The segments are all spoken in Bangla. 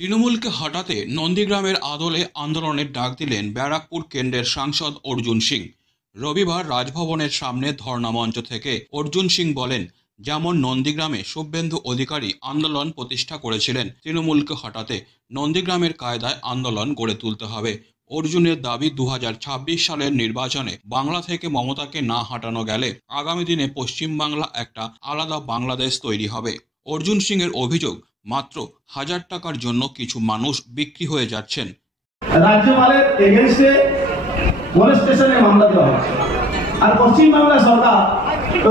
তৃণমূলকে হটাতে নন্দীগ্রামের আদলে আন্দোলনের ডাক দিলেন ব্যারাকপুর কেন্দ্রের সাংসদ অর্জুন সিং। রবিবার রাজভবনের সামনে ধর্ণা মঞ্চ থেকে অর্জুন সিং বলেন, যেমন নন্দীগ্রামে শুভেন্দু অধিকারী আন্দোলন প্রতিষ্ঠা করেছিলেন, তৃণমূলকে হটাতে নন্দীগ্রামের কায়দায় আন্দোলন গড়ে তুলতে হবে। অর্জুনের দাবি, 2026 সালের নির্বাচনে বাংলা থেকে মমতাকে না হটানো গেলে আগামী দিনে পশ্চিমবাংলা একটা আলাদা বাংলাদেশ তৈরি হবে। অর্জুন সিং এর অভিযোগ, মাত্র 1000 টাকার জন্য কিছু মানুষ বিক্রি হয়ে যাচ্ছেন। রাজ্যপালের এগেইনস্টে পুলিশ স্টেশনে মামলা দেওয়া হচ্ছে, আর পশ্চিমবাংলা সরকার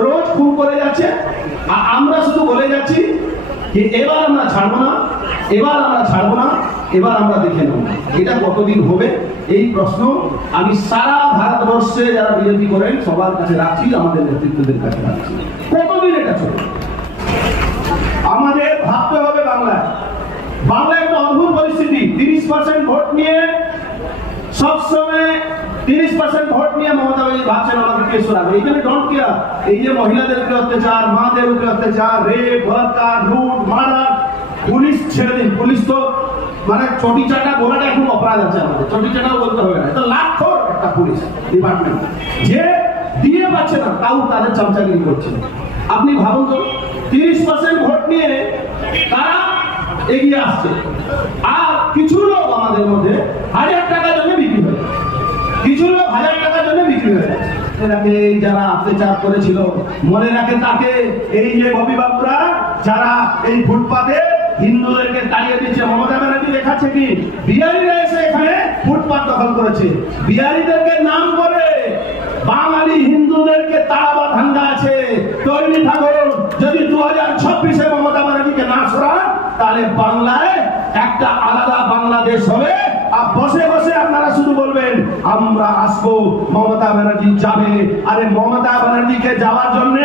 রোজ খুন করে যাচ্ছে। আর আমরা শুধু বলে যাচ্ছি যে এবার আমরা ছাড়বো না, এবার আমরা ছাড়বো না, এবার আমরা দেখে নেব। এটা কতদিন হবে এই প্রশ্ন আমি সারা ভারতবর্ষে যারা বিজেপি করেন সবার কাছে রাখছি, আমাদের নেতৃত্বদের কাছে রাখছি। কতদিন এটা চলবে? আমাদের ভাবতে হবে বাংলায়। বাংলায় একটা অদ্ভুত পরিস্থিতি, 30% ভোট নিয়ে সবসময় 30% ভোট নিয়ে মমতা ব্যানার্জি ভাবছেন আমাকে কে সরাবে। এখানে ডোন্ট কেয়ার, এই যে মহিলাদের উপরে অত্যাচার, মাদের উপরে অত্যাচার, রেপ, বলাৎকার, লুট, মার্ডার, পুলিশ ছেড়ে দিন। পুলিশ তো মানে চটি চাটা বলাটা এখন অপরাধ আছে আমাদের, চটি চাটাও বলতে হবে না। এটা লাখর একটা পুলিশ ডিপার্টমেন্ট যে দিয়ে পাচ্ছে না, তাও তাদের চামচাগিরি করছে। আপনি ভাবুন তো, 30% ভোট নিয়ে তারা এগিয়ে আসছে, আর কিছু লোক আমাদের মধ্যে 1000 টাকার জন্য বিক্রি হয়ে যাচ্ছে। কিছু লোক 1000 টাকার জন্য বিক্রি হয়ে যাচ্ছে। এই যারা অত্যাচার করেছিল মনে রাখে তাকে, এই যে ববিবাবুরা যারা এই ফুটপাতে হিন্দুদেরকে তাড়িয়ে দিচ্ছে, মমতা ব্যানার্জি দেখাচ্ছে কি বিহারিরা এসে এখানে ফুটপাত দখল করেছে। বিহারিদেরকে নাম করে বাঙালি হিন্দুদেরকে তাড়াবা ধান্দা আছে। তৈরি থাকুন, যদি 2026-এ মমতা ব্যানার্জিকে না সরান তাহলে বাংলায় একটা আলাদা বাংলাদেশ হবে। আর বসে বসে আপনারা শুধু বলবেন আমরা আসবো, মমতা ব্যানার্জি যাবে। আরে মমতা ব্যানার্জিকে যাওয়ার জন্য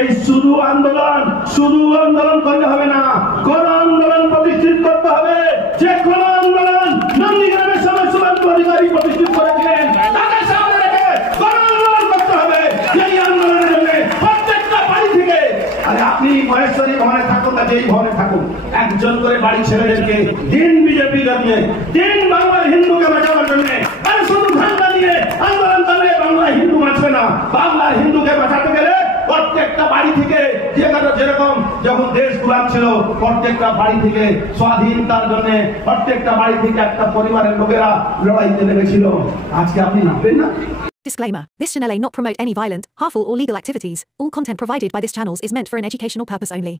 এই শুধু আন্দোলন করলে হবে না, কোন আন্দোলন প্রতিষ্ঠিত করতে হবে। যে কোন আন্দোলন নন্দীগ্রামের সময় শুভেন্দু অধিকারী প্রতিষ্ঠিত করেছিলেন, তাকে সামনে রেখে কোন আন্দোলন করতে হবে। সেই আন্দোলনের জন্য প্রত্যেকটা বাড়ি থেকে, আরে আপনি মহেশ্বরী ভবনে থাকুন, যেই ভবনে থাকুন, একজন করে বাড়ি ছেলেদেরকে দিন বিজেপি জন্যে, দিন বাংলার হিন্দুকে বাঁচানোর জন্য। আরে শুধু ধান্দা নিয়ে আন্দোলন করলে বাংলা হিন্দু বাঁচবে না। বাংলার হিন্দুকে বাঁচাতে গেলে প্রত্যেকটা বাড়ি থেকে, যেরকম যখন দেশ গুলাম ছিল, প্রত্যেকটা বাড়ি থেকে স্বাধীনতার জন্য প্রত্যেকটা বাড়ি থেকে একটা পরিবারের লোকেরা লড়াইতে নেমেছিল। আজকে আপনি নামবেন না? Disclaimer. This channel may not promote any violent, harmful or legal activities. All content provided by this channel is meant for an educational purpose only.